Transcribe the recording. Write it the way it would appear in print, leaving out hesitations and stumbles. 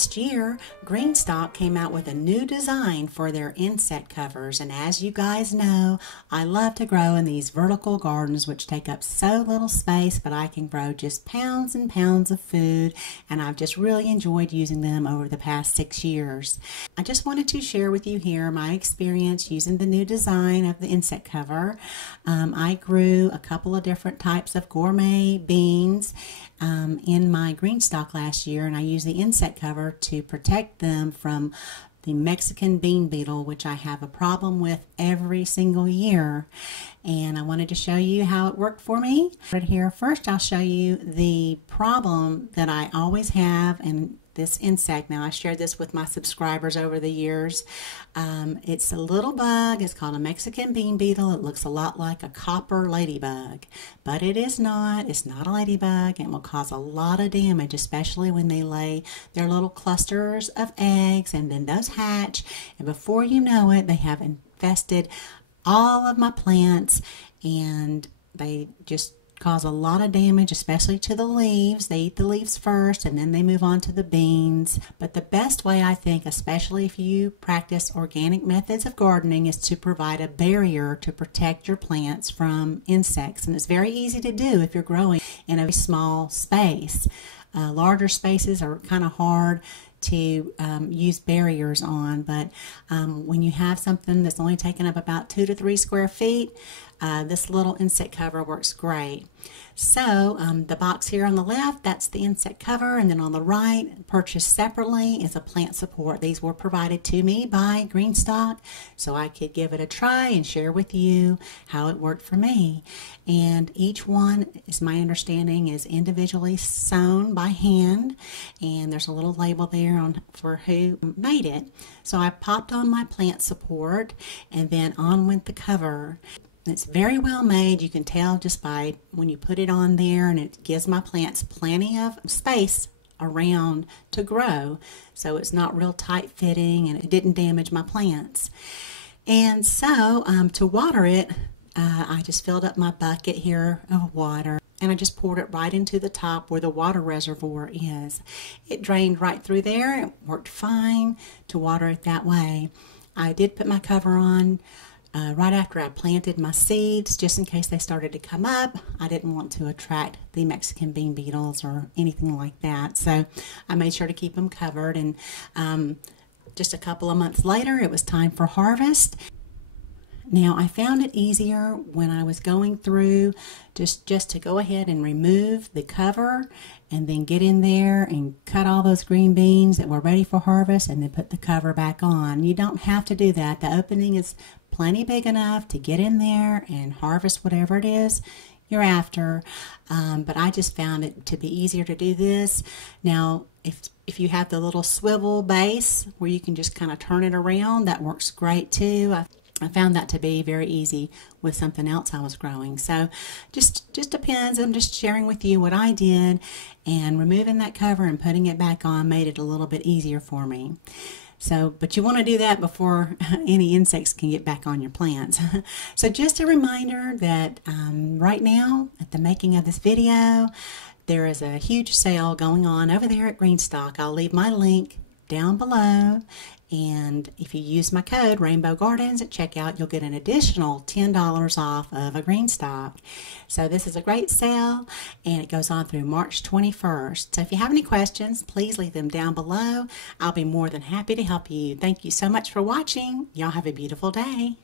Last year, Greenstalk came out with a new design for their insect covers, and as you guys know, I love to grow in these vertical gardens which take up so little space, but I can grow just pounds and pounds of food, and I've just really enjoyed using them over the past 6 years. I just wanted to share with you here my experience using the new design of the insect cover. I grew a couple of different types of gourmet beans in my Greenstalk last year, and I used the insect cover to protect them from the Mexican bean beetle, which I have a problem with every single year. And I wanted to show you how it worked for me. Right here, first I'll show you the problem that I always have in this insect. Now, I shared this with my subscribers over the years. It's a little bug. It's called a Mexican bean beetle. It looks a lot like a copper ladybug, but it is not. It's not a ladybug, and it will cause a lot of damage, especially when they lay their little clusters of eggs, and then those hatch, and before you know it, they have infested all of my plants, and they just cause a lot of damage, especially to the leaves. They eat the leaves first, and then they move on to the beans. But the best way, I think, especially if you practice organic methods of gardening, is to provide a barrier to protect your plants from insects. And it's very easy to do if you're growing in a small space. Larger spaces are kind of hard to use barriers on, but when you have something that's only taking up about 2 to 3 square feet, this little insect cover works great. So the box here on the left, that's the insect cover, and then on the right, purchased separately, is a plant support. These were provided to me by Greenstalk, so I could give it a try and share with you how it worked for me. And each one, is my understanding, is individually sewn by hand, and there's a little label there for who made it. So I popped on my plant support, and then on went the cover. It's very well made. You can tell just by when you put it on there, and it gives my plants plenty of space around to grow, so it's not real tight fitting, and it didn't damage my plants. And so to water it, I just filled up my bucket here of water, and I just poured it right into the top where the water reservoir is. It drained right through there. It worked fine to water it that way. I did put my cover on right after I planted my seeds, just in case they started to come up. I didn't want to attract the Mexican bean beetles or anything like that, so I made sure to keep them covered. And just a couple of months later, it was time for harvest. Now, I found it easier when I was going through just to go ahead and remove the cover and then get in there and cut all those green beans that were ready for harvest and then put the cover back on. You don't have to do that. The opening is plenty big enough to get in there and harvest whatever it is you're after, but I just found it to be easier to do this. Now, if you have the little swivel base where you can just kind of turn it around, that works great too. I found that to be very easy with something else I was growing. So just depends. I'm just sharing with you what I did, and removing that cover and putting it back on made it a little bit easier for me. So, but you want to do that before any insects can get back on your plants. So just a reminder that right now, at the making of this video, there is a huge sale going on over there at Greenstalk. I'll leave my link down below, and if you use my code rainbowgardens at checkout, you'll get an additional $10 off of a Greenstalk. So this is a great sale, and it goes on through March 21st. So if you have any questions, please leave them down below. I'll be more than happy to help you. Thank you so much for watching. Y'all have a beautiful day.